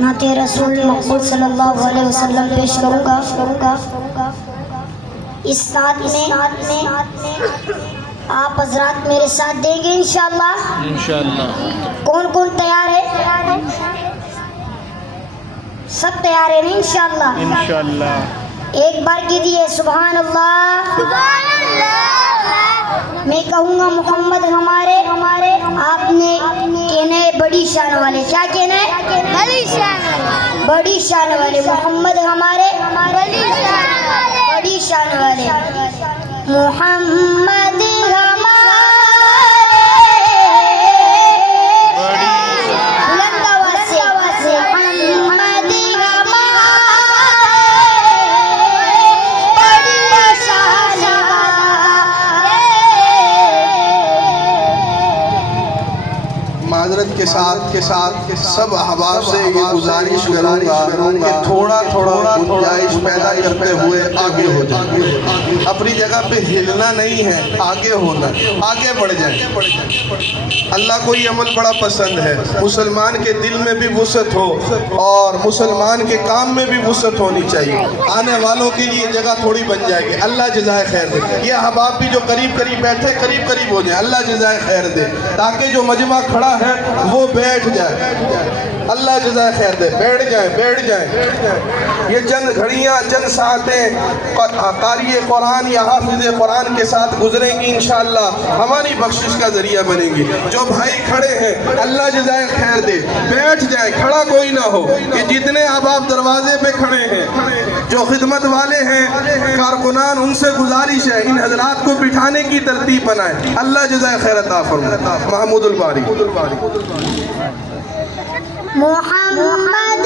नाते रसूल मक़बूल सल्लल्लाहु अलैहि वसल्लम पेश करूँगा। इस नात में आप हजरात मेरे साथ देंगे इंशाअल्लाह। कौन कौन तैयार है? सब तैयार है ना इंशाअल्लाह? एक बार कीजिए सुभान अल्लाह। मैं कहूँगा मोहम्मद हमारे आपने कहना है बड़ी शान वाले। क्या कहना है? बड़ी शान वाले। मोहम्मद हमारे बड़ी शान वाले। मोहम्मद माजरत के साथ सब अहबाब से ये गुजारिश करूँगा कि थोड़ा गुंजाइश पैदा करते हुए आगे हो जाए। अपनी जगह पे हिलना नहीं है, आगे होना, आगे बढ़ जाए। अल्लाह को ये अमल बड़ा पसंद है। मुसलमान के दिल में भी वुसअत हो और मुसलमान के काम में भी वुसअत होनी चाहिए। आने वालों के लिए जगह थोड़ी बन जाएगी। अल्लाह जज़ाए खैर दे। ये अहबाब भी जो करीब बैठे करीब हो जाए, अल्लाह जज़ाए खैर दे, ताकि जो मजमा खड़ा है वो बैठ जाए। अल्लाह जज़ाए खैर दे। बैठ जाए। ये चंद घड़ियाँ, चंद सातें क़ारी कुरान या हाफ़िज़ कुरान के साथ गुजरेंगी इंशाअल्लाह, हमारी बख्शिश का ज़रिया बनेंगी। जो भाई खड़े हैं अल्लाह जज़ाए खैर दे, बैठ जाए, खड़ा कोई ना हो। ये जितने अहबाब दरवाजे पे खड़े हैं, जो खिदमत वाले हैं, कारकुनान, उनसे गुजारिश है इन हजरात को बिठाने की तरतीब बनाए। अल्लाह जज़ाए खैर अता फरमाए। महमूदुल बारी। मोहम्मद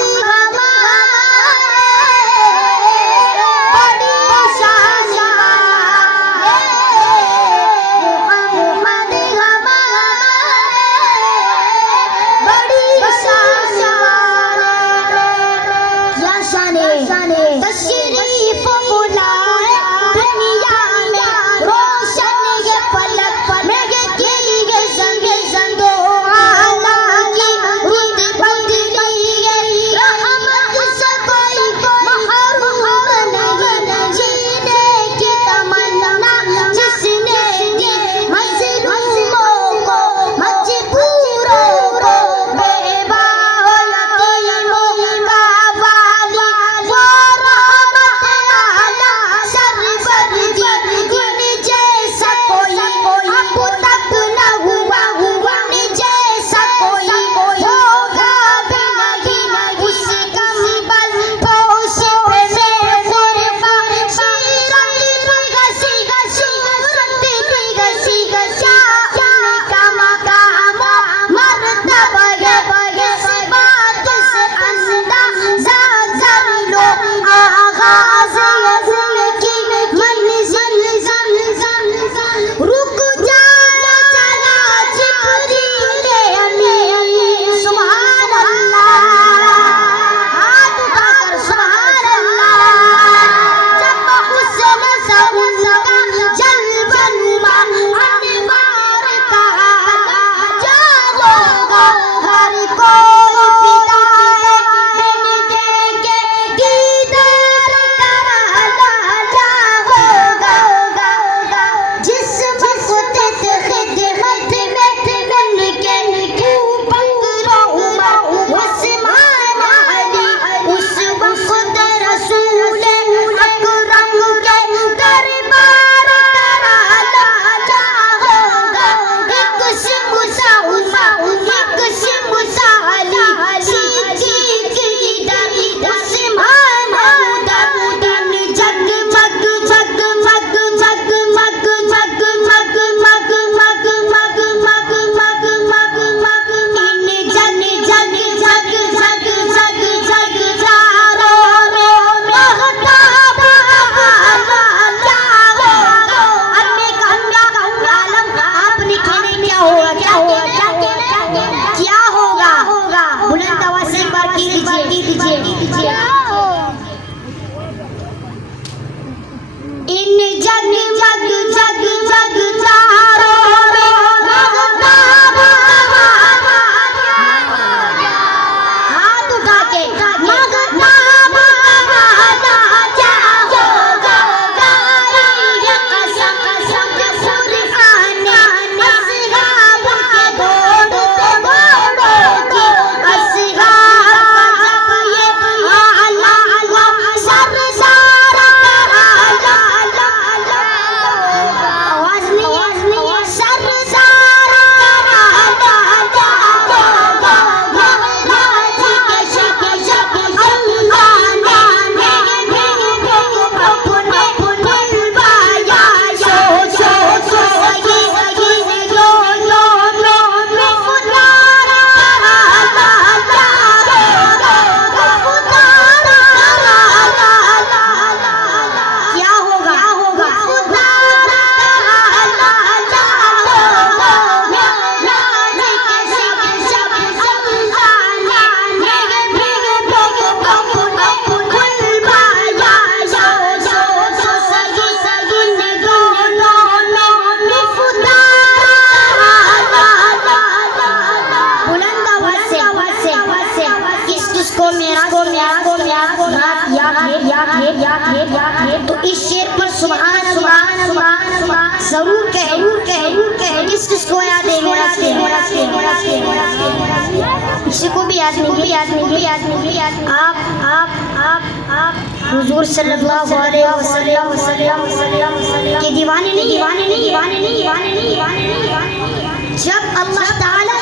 से किस किस को मेरा तो इस शेर पर सुभान अल्लाह जरूर कहे किस किस को याद है मेरा किसी को भी याद नहीं आप हुजूर सल्लल्लाहु अलैहि वसल्लम के दीवाने नहीं। जब अल्लाह ताला